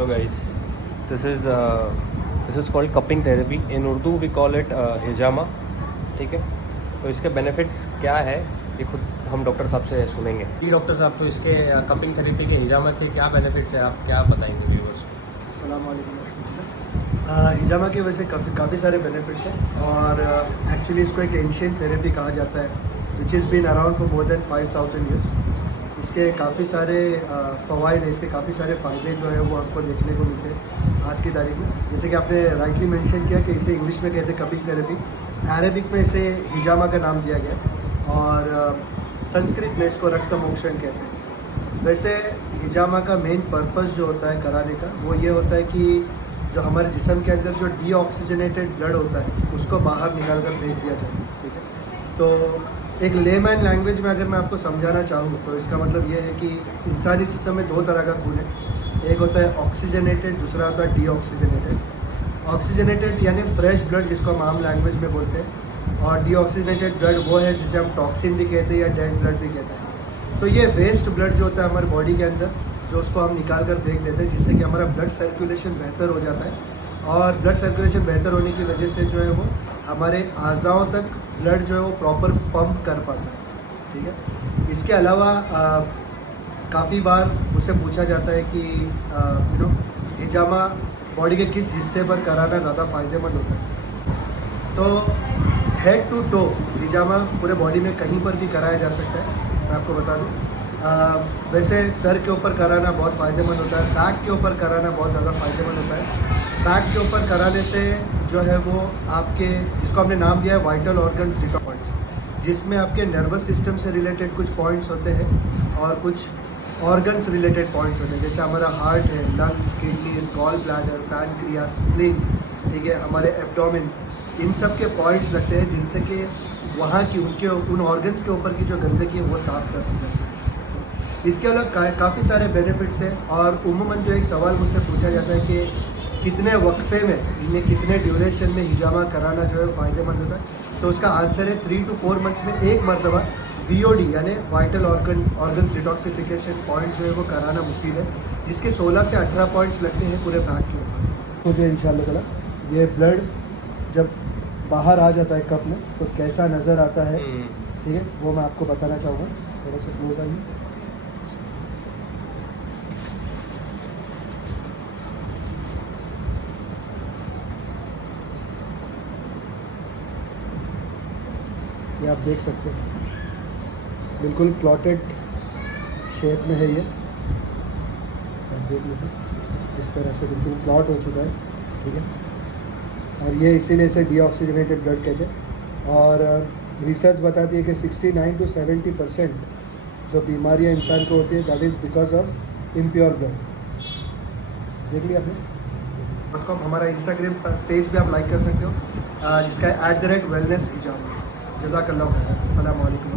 Hello guys, this is called cupping therapy. In Urdu we call it हिजामा. ठीक है, तो इसके बेनिफिट्स क्या है ये खुद हम डॉक्टर साहब से सुनेंगे. जी डॉक्टर साहब, तो इसके कपिंग थेरेपी के हिजामा के क्या बेनिफिट्स हैं, आप क्या बताएंगे व्यूअर्स को? अस्सलाम वालेकुम। हिजामा के वैसे काफ़ी सारे बेनिफिट्स हैं और एक्चुअली इसको एक एंशिएंट थेरेपी कहा जाता है which is been around for more than 5000 years. इसके काफ़ी सारे फ़वाइद हैं, इसके काफ़ी सारे फ़ायदे जो है वो आपको देखने को मिलते हैं आज की तारीख में. जैसे कि आपने राइटली मेंशन किया कि इसे इंग्लिश में कहते हैं कपिंग थेरेपी, अरेबिक में इसे हिजामा का नाम दिया गया और संस्कृत में इसको रक्त मोक्षण कहते हैं. वैसे हिजामा का मेन पर्पस जो होता है कराने का वो ये होता है कि जो हमारे जिस्म के अंदर जो डीऑक्सीजनेटेड ब्लड होता है उसको बाहर निकाल कर फेंक दिया जाए. ठीक है, तो एक लेमैन लैंग्वेज में अगर मैं आपको समझाना चाहूँ तो इसका मतलब ये है कि इंसानी जिस्म में दो तरह का खून है. एक होता है ऑक्सीजनेटेड, दूसरा होता है डीऑक्सीजनेटेड. ऑक्सीजनेटेड यानी फ्रेश ब्लड जिसको हम आम लैंग्वेज में बोलते हैं, और डीऑक्सीजनेटेड ब्लड वो है जिसे हम टॉक्सिन भी कहते हैं या डेड ब्लड भी कहते हैं. तो ये वेस्ट ब्लड जो होता है हमारे बॉडी के अंदर, जो उसको हम निकाल कर फेंक देते हैं, जिससे कि हमारा ब्लड सर्कुलेशन बेहतर हो जाता है. और ब्लड सर्कुलेशन बेहतर होने की वजह से जो है वो हमारे अज़ाओं तक ब्लड जो है वो प्रॉपर पंप कर पाता है. ठीक है, इसके अलावा काफ़ी बार मुझसे पूछा जाता है कि हिजामा बॉडी के किस हिस्से पर कराना ज़्यादा फ़ायदेमंद होता है. तो हेड टू टो हिजामा पूरे बॉडी में कहीं पर भी कराया जा सकता है. मैं आपको बता दूं, वैसे सर के ऊपर कराना बहुत फ़ायदेमंद होता है, बैक के ऊपर कराना बहुत ज़्यादा फ़ायदेमंद होता है. बैक के ऊपर कराने से जो है वो आपके, जिसको हमने नाम दिया है वाइटल ऑर्गन्स डिटॉक्स पॉइंट्स, जिसमें आपके नर्वस सिस्टम से रिलेटेड कुछ पॉइंट्स होते हैं और कुछ ऑर्गन्स रिलेटेड पॉइंट्स होते हैं. जैसे हमारा हार्ट है, lungs, kidneys, gall bladder, pancreas, spleen, ठीक है, हमारे एब्डोमेन, इन सब के पॉइंट्स लगते हैं जिनसे कि वहाँ की उन ऑर्गन्स के ऊपर की जो गंदगी है वो साफ़ कर दी जाती है. इसके अलावा काफ़ी सारे बेनिफिट्स हैं और उम्मूमन जो एक सवाल मुझसे पूछा जाता है कि कितने वक्फे में, इन्हें कितने ड्यूरेशन में हिजामा कराना जो है फ़ायदेमंद होता है. तो उसका आंसर है 3 to 4 मंथ्स में एक मरतबा VOD यानी वाइटल ऑर्गन्स डिटॉक्सिफिकेशन पॉइंट जो है वो कराना मुफीद है, जिसके 16 से 18 पॉइंट्स लगते हैं पूरे बैक के ऊपर. मुझे इंशाल्लाह ताला ये ब्लड जब बाहर आ जाता है कप में तो कैसा नज़र आता है, ठीक है, वो मैं आपको बताना चाहूँगा. थोड़ा सा क्लोज आइए. ये आप देख सकते हैं बिल्कुल क्लॉटेड शेप में है ये. आप देख लीजिए इस तरह से बिल्कुल क्लॉट हो चुका है. ठीक है, और ये इसीलिए इसे डीऑक्सीजनेटेड ब्लड कहते हैं. और रिसर्च बताती है कि 69 to 70% जो बीमारियां इंसान को होती है that is because of impure blood. देख लिया आपने. हमारा इंस्टाग्राम पेज भी आप लाइक कर सकते हो जिसका है @wellness हिजामा. जज़ाकल्लाह खैर. अस्सलाम वालेकुम.